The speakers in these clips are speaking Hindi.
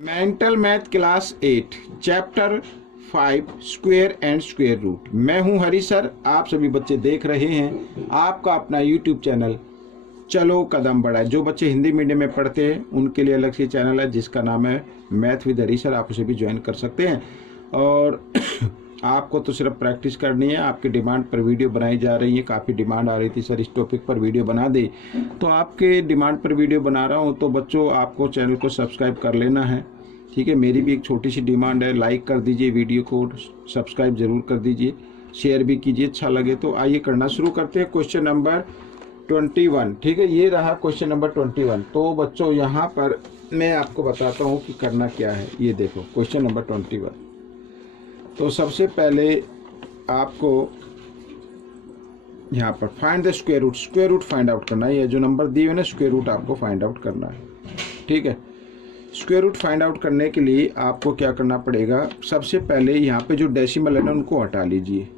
Mental math class 8 chapter 5 square and square root. मैं हूं हरी सर। आप सभी बच्चे देख रहे हैं आपका अपना यूट्यूब चैनल चलो कदम बढ़ाए। जो बच्चे हिंदी मीडियम में पढ़ते हैं उनके लिए अलग से चैनल है जिसका नाम है मैथ विद हरी सर। आप उसे भी ज्वाइन कर सकते हैं और आपको तो सिर्फ प्रैक्टिस करनी है। आपके डिमांड पर वीडियो बनाई जा रही है। काफ़ी डिमांड आ रही थी सर इस टॉपिक पर वीडियो बना दे, तो आपके डिमांड पर वीडियो बना रहा हूँ। तो बच्चों आपको चैनल को सब्सक्राइब कर लेना है, ठीक है। मेरी भी एक छोटी सी डिमांड है, लाइक कर दीजिए वीडियो को, सब्सक्राइब जरूर कर दीजिए, शेयर भी कीजिए अच्छा लगे तो। आइए करना शुरू करते हैं। क्वेश्चन नंबर 21, ठीक है। ये रहा क्वेश्चन नंबर 21। तो बच्चों यहाँ पर मैं आपको बताता हूँ कि करना क्या है। ये देखो क्वेश्चन नंबर 21। तो सबसे पहले आपको यहाँ पर find the square root, square root find out करना है। ये जो नंबर दिए हुए ना स्क्वायर रूट आपको फाइंड आउट करना है, ठीक है। स्क्वायर रूट फाइंड आउट करने के लिए आपको क्या करना पड़ेगा, सबसे पहले यहाँ पे जो डेसिमल है ना उनको हटा लीजिए।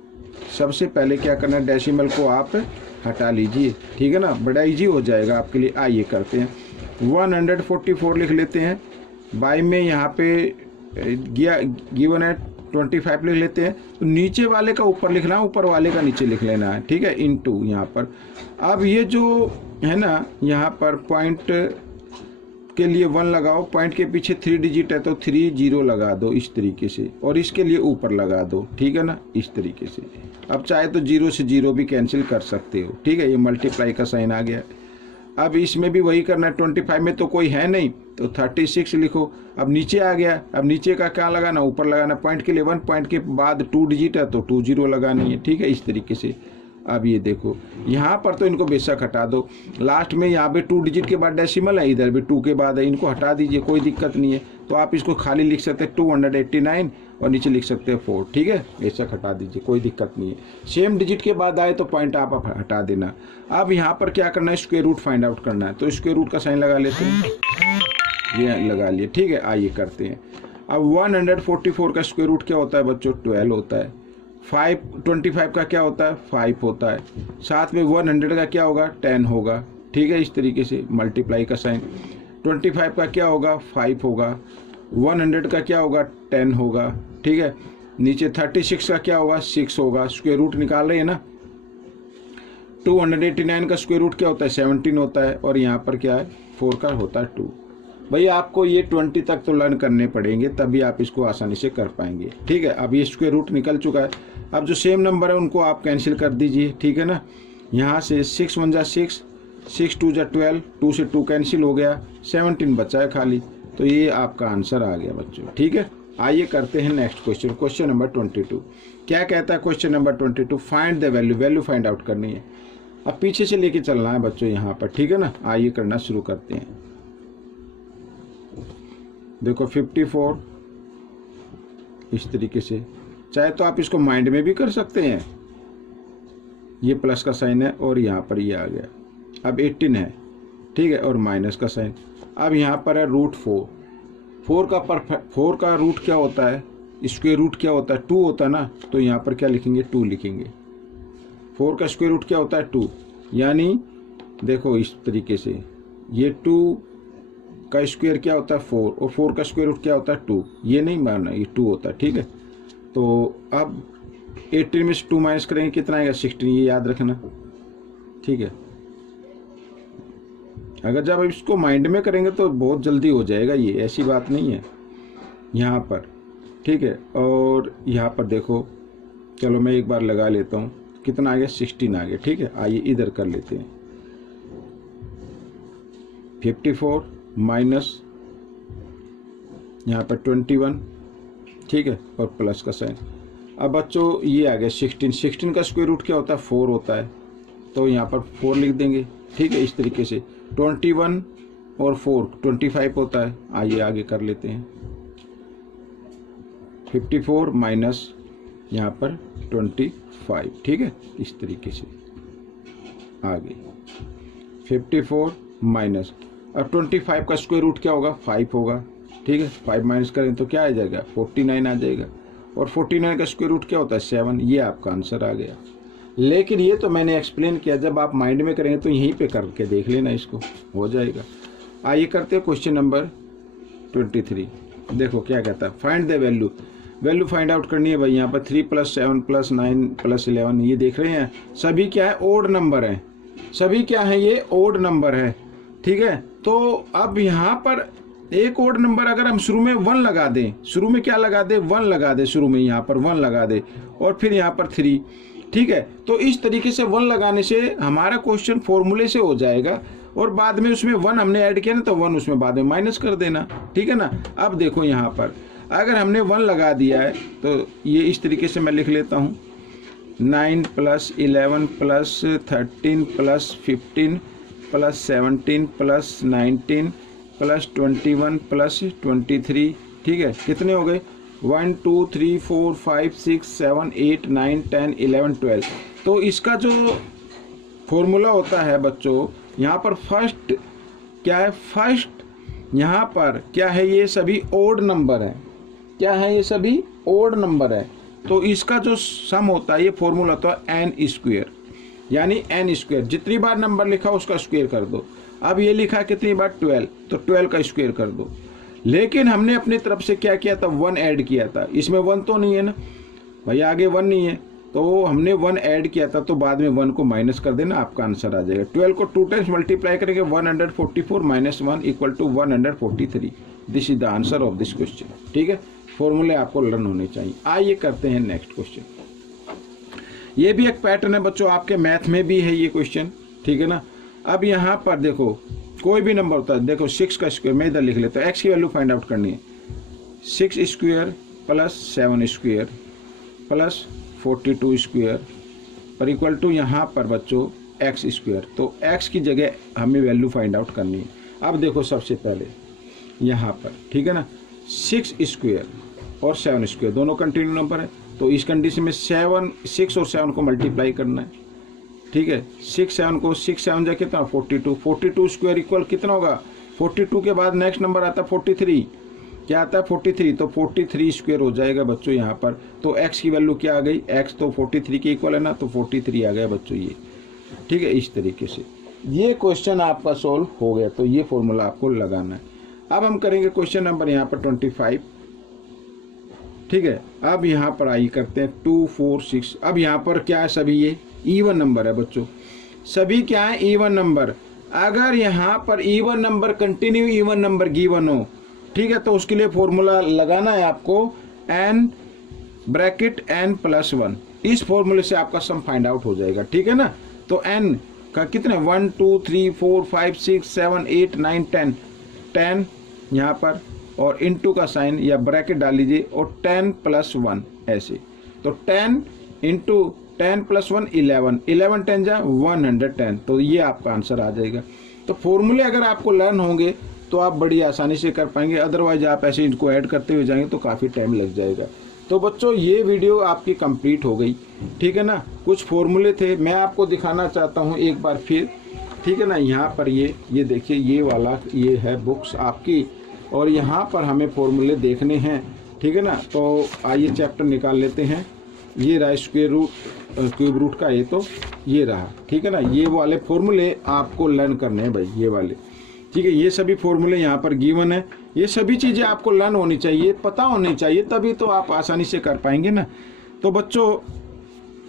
सबसे पहले क्या करना है, डेसिमल को आप हटा लीजिए, ठीक है ना। बड़ा इजी हो जाएगा आपके लिए। आइए करते हैं। 144 लिख लेते हैं। बाई में यहाँ पे गिवन है 25 लिख लेते हैं। तो नीचे वाले का ऊपर लिखना है, ऊपर वाले का नीचे लिख लेना है, ठीक है। इनटू यहाँ पर अब ये जो है ना यहाँ पर पॉइंट के लिए 1 लगाओ, पॉइंट के पीछे 3 डिजिट है तो 3 0 लगा दो इस तरीके से, और इसके लिए ऊपर लगा दो, ठीक है ना, इस तरीके से। अब चाहे तो 0 से 0 भी कैंसिल कर सकते हो, ठीक है। ये मल्टीप्लाई का साइन आ गया। अब इसमें भी वही करना है। 25 में तो कोई है नहीं तो 36 लिखो। अब नीचे आ गया, अब नीचे का क्या लगाना, ऊपर लगाना। पॉइंट के लिए 1, पॉइंट के बाद 2 डिजिट है तो 2 0 लगानी है, ठीक है, इस तरीके से। अब ये देखो यहाँ पर तो इनको बेशक हटा दो। लास्ट में यहाँ पे 2 डिजिट के बाद डेसिमल है, इधर भी 2 के बाद है, इनको हटा दीजिए, कोई दिक्कत नहीं है। तो आप इसको खाली लिख सकते हैं 289 और नीचे लिख सकते हैं 4, ठीक है। बेशक हटा दीजिए, कोई दिक्कत नहीं है। सेम डिजिट के बाद आए तो पॉइंट आप हटा देना। अब यहाँ पर क्या करना है, स्क्वायर रूट फाइंड आउट करना है। तो स्क्वायर रूट का साइन लगा लेते हैं, ये लगा लिए, ठीक है। आइए करते हैं। अब 144 का स्क्वायर रूट क्या होता है बच्चों, 12 होता है। 25 का क्या होता है, 5 होता है। साथ में 100 का क्या होगा, 10 होगा, ठीक है। इस तरीके से मल्टीप्लाई का साइन। 25 का क्या होगा, 5 होगा। 100 का क्या होगा, 10 होगा, ठीक है। नीचे 36 का क्या होगा, 6 होगा। स्क्वायर रूट निकाल रहे हैं ना। 289 का स्क्वायर रूट क्या होता है, 17 होता है। और यहाँ पर क्या है, 4 का होता है 2। भाई आपको ये 20 तक तो लर्न करने पड़ेंगे, तभी आप इसको आसानी से कर पाएंगे, ठीक है। अब ये स्क्वायर रूट निकल चुका है। अब जो सेम नंबर है उनको आप कैंसिल कर दीजिए, ठीक है ना। यहाँ से 6 1 6, 6 2 12, 2 से 2 कैंसिल हो गया, 17 बचा है खाली। तो ये आपका आंसर आ गया बच्चों, ठीक है। आइए करते हैं नेक्स्ट क्वेश्चन, क्वेश्चन नंबर 22। क्या कहता है question number 22, find the value, value find out करनी है। अब पीछे से लेके चलना है बच्चों यहाँ पर, ठीक है ना। आइए करना शुरू करते हैं। देखो 54 इस तरीके से, चाहे तो आप इसको माइंड में भी कर सकते हैं। ये प्लस का साइन है और यहाँ पर ये आ गया। अब 18 है, ठीक है, और माइनस का साइन। अब यहाँ पर है √4। 4 का रूट क्या होता है, स्क्वायर रूट क्या होता है, 2 होता है ना। तो यहाँ पर क्या लिखेंगे, 2 लिखेंगे। 4 का स्क्वायर रूट क्या होता है, 2। यानी देखो इस तरीके से, ये 2 का स्क्वायर क्या होता है, 4, और 4 का स्क्वायर रूट क्या होता है, 2। ये नहीं मानना, ये 2 होता है, ठीक है। तो अब 18 में से 2 माइनस करेंगे कितना आएगा, 16, ये याद रखना, ठीक है। अगर जब इसको माइंड में करेंगे तो बहुत जल्दी हो जाएगा, ये ऐसी बात नहीं है यहाँ पर, ठीक है। और यहाँ पर देखो, चलो मैं एक बार लगा लेता हूँ, कितना आ गया, 16 आ गया, ठीक है। आइए इधर कर लेते हैं। 54 माइनस यहाँ पर 21, ठीक है, और प्लस का साइन। अब बच्चों ये आ गया 16 का स्क्वायर रूट क्या होता है, 4 होता है। तो यहाँ पर 4 लिख देंगे, ठीक है, इस तरीके से। 21 और 4 25 होता है। आइए आगे कर लेते हैं। 54 माइनस यहाँ पर 25, ठीक है, इस तरीके से आगे 54 माइनस। अब 25 का स्क्वायर रूट क्या होगा, 5 होगा, ठीक है। 5 माइनस करें तो क्या आ जाएगा, 49 आ जाएगा। और 49 का स्क्वायर रूट क्या होता है, 7। ये आपका आंसर आ गया। लेकिन ये तो मैंने एक्सप्लेन किया, जब आप माइंड में करेंगे तो यहीं पे करके देख लेना, इसको हो जाएगा। आइए करते हैं क्वेश्चन नंबर 23। देखो क्या कहता है, find the value. Value find out करनी है भाई। यहाँ पर 3 + 7 + 9 + 11, ये देख रहे हैं सभी क्या है, ओड नंबर है। सभी क्या है, ये ओड नंबर है। ठीक है, तो अब यहाँ पर एक ओड नंबर अगर हम शुरू में 1 लगा दें, शुरू में क्या लगा दें, 1 लगा दें, शुरू में यहाँ पर 1 लगा दें और फिर यहाँ पर 3। ठीक है, तो इस तरीके से 1 लगाने से हमारा क्वेश्चन फॉर्मूले से हो जाएगा और बाद में उसमें 1 हमने ऐड किया ना तो 1 उसमें बाद में माइनस कर देना। ठीक है ना। अब देखो यहाँ पर अगर हमने 1 लगा दिया है तो ये इस तरीके से मैं लिख लेता हूँ, 9 + 11 + 13 + 15 + 17 + 19 + 21 + 23। ठीक है, कितने हो गए, 1 2 3 4 5 6 7 8 9 10 11 12। तो इसका जो फॉर्मूला होता है बच्चों, यहाँ पर फर्स्ट क्या है, फर्स्ट यहाँ पर क्या है, ये सभी ओड नंबर है। क्या है, ये सभी ओड नंबर है। तो इसका जो सम होता है, ये फॉर्मूला होता है n², यानी n²। जितनी बार नंबर लिखा उसका स्क्वायर कर दो। अब ये लिखा कितनी बार, 12, तो 12 का स्क्वायर कर दो। लेकिन हमने अपनी तरफ से क्या किया था, 1 ऐड किया था। इसमें 1 तो नहीं है ना भाई, आगे 1 नहीं है, तो हमने 1 ऐड किया था, तो बाद में 1 को माइनस कर देना, आपका आंसर आ जाएगा। 12 को 2 टाइम्स मल्टीप्लाई करेंगे, 144 - 1 = 143। This is the answer of this question. ठीक है, फॉर्मूले आपको लर्न होने चाहिए। आइए करते हैं नेक्स्ट क्वेश्चन। ये भी एक पैटर्न है बच्चों, आपके मैथ में भी है ये क्वेश्चन। ठीक है ना। अब यहाँ पर देखो कोई भी नंबर होता है, देखो 6 का स्क्वायर, मैं इधर लिख लेता हूँ। एक्स की वैल्यू फाइंड आउट करनी है, 6² + 7² + 42² पर इक्वल टू यहाँ पर बच्चों x²। तो x की जगह हमें वैल्यू फाइंड आउट करनी है। अब देखो सबसे पहले यहाँ पर, ठीक है ना, 6² और 7² दोनों कंटिन्यू नंबर है, तो इस कंडीशन में 6 और 7 को मल्टीप्लाई करना है। ठीक है, 6 7 को 6 7 जा कितना, 42। 42² इक्वल कितना होगा, 42 के बाद नेक्स्ट नंबर आता है 43। क्या आता है, 43, तो 43² हो जाएगा बच्चों यहाँ पर। तो x की वैल्यू क्या आ गई, x तो 43 के इक्वल है ना, तो 43 आ गया बच्चों ये। ठीक है, इस तरीके से ये क्वेश्चन आपका सोल्व हो गया। तो ये फॉर्मूला आपको लगाना है। अब हम करेंगे क्वेश्चन नंबर यहाँ पर 25। ठीक है, अब यहाँ पर आई करते हैं 2 4 6। अब यहाँ पर क्या है, सभी ये इवन नंबर है बच्चों, सभी क्या है, इवन नंबर। अगर यहाँ पर even number, continue even number given हो, ठीक है, तो उसके लिए फॉर्मूला लगाना है आपको n + 1। इस फॉर्मूले से आपका सम फाइंड आउट हो जाएगा। ठीक है ना। तो n का कितने, 1 2 3 4 5 6 7 8 9 10 10 यहाँ पर, और इनटू का साइन या ब्रैकेट डाल लीजिए, और 10 + 1 ऐसे। तो 10 × 10 + 1 11, 11 10 जा 110। तो ये आपका आंसर आ जाएगा। तो फॉर्मूले अगर आपको लर्न होंगे तो आप बड़ी आसानी से कर पाएंगे, अदरवाइज आप ऐसे इनको ऐड करते हुए जाएंगे तो काफ़ी टाइम लग जाएगा। तो बच्चों ये वीडियो आपकी कंप्लीट हो गई। ठीक है ना। कुछ फॉर्मूले थे, मैं आपको दिखाना चाहता हूँ एक बार फिर। ठीक है ना। यहाँ पर ये देखिए, ये वाला ये है बुक्स आपकी, और यहाँ पर हमें फॉर्मूले देखने हैं। ठीक है ना। तो आइए चैप्टर निकाल लेते हैं। ये रहा क्यूब रूट का, ये तो ये रहा। ठीक है ना। ये वाले फॉर्मूले आपको लर्न करने हैं भाई, ये वाले। ठीक है, ये सभी फॉर्मूले यहाँ पर गिवन है। ये सभी चीज़ें आपको लर्न होनी चाहिए, पता होनी चाहिए, तभी तो आप आसानी से कर पाएंगे ना। तो बच्चों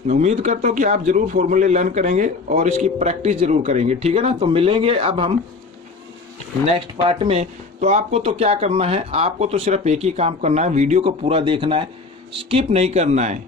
उम्मीद करता हूँ कि आप ज़रूर फॉर्मूले लर्न करेंगे और इसकी प्रैक्टिस ज़रूर करेंगे। ठीक है ना। तो मिलेंगे अब हम नेक्स्ट पार्ट में। तो आपको तो क्या करना है, आपको तो सिर्फ एक ही काम करना है, वीडियो को पूरा देखना है, स्किप नहीं करना है।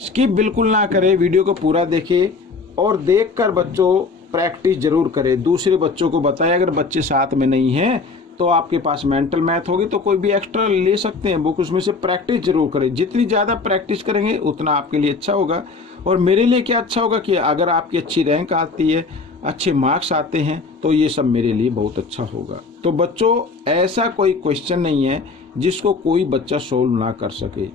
स्किप बिल्कुल ना करें, वीडियो को पूरा देखें और देखकर बच्चों प्रैक्टिस जरूर करें। दूसरे बच्चों को बताएं, अगर बच्चे साथ में नहीं हैं तो आपके पास मेंटल मैथ होगी तो कोई भी एक्स्ट्रा ले सकते हैं बुक, उसमें से प्रैक्टिस जरूर करें। जितनी ज़्यादा प्रैक्टिस करेंगे उतना आपके लिए अच्छा होगा। और मेरे लिए क्या अच्छा होगा कि अगर आपकी अच्छी रैंक आती है, अच्छे मार्क्स आते हैं, तो ये सब मेरे लिए बहुत अच्छा होगा। तो बच्चों ऐसा कोई क्वेश्चन नहीं है जिसको कोई बच्चा सोल्व ना कर सके,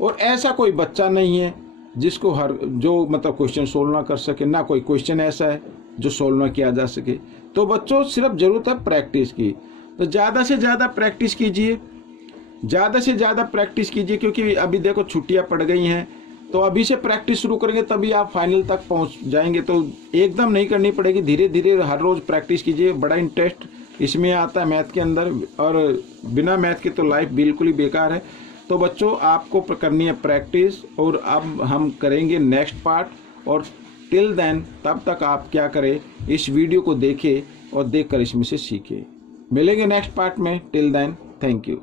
और ऐसा कोई बच्चा नहीं है जिसको जो मतलब क्वेश्चन सोल्व ना कर सके। ना कोई क्वेश्चन ऐसा है जो सोल्व ना किया जा सके। तो बच्चों सिर्फ ज़रूरत है प्रैक्टिस की। तो ज़्यादा से ज़्यादा प्रैक्टिस कीजिए, ज़्यादा से ज़्यादा प्रैक्टिस कीजिए, क्योंकि अभी देखो छुट्टियां पड़ गई हैं। तो अभी से प्रैक्टिस शुरू करेंगे तभी आप फाइनल तक पहुंच जाएंगे। तो एकदम नहीं करनी पड़ेगी, धीरे धीरे हर रोज़ प्रैक्टिस कीजिए। बड़ा इंटरेस्ट इसमें आता है मैथ के अंदर, और बिना मैथ के तो लाइफ बिल्कुल ही बेकार है। तो बच्चों आपको करनी है प्रैक्टिस, और अब हम करेंगे नेक्स्ट पार्ट। और टिल देन, तब तक आप क्या करें, इस वीडियो को देखें और देखकर इसमें से सीखें। मिलेंगे नेक्स्ट पार्ट में। Till then, thank you.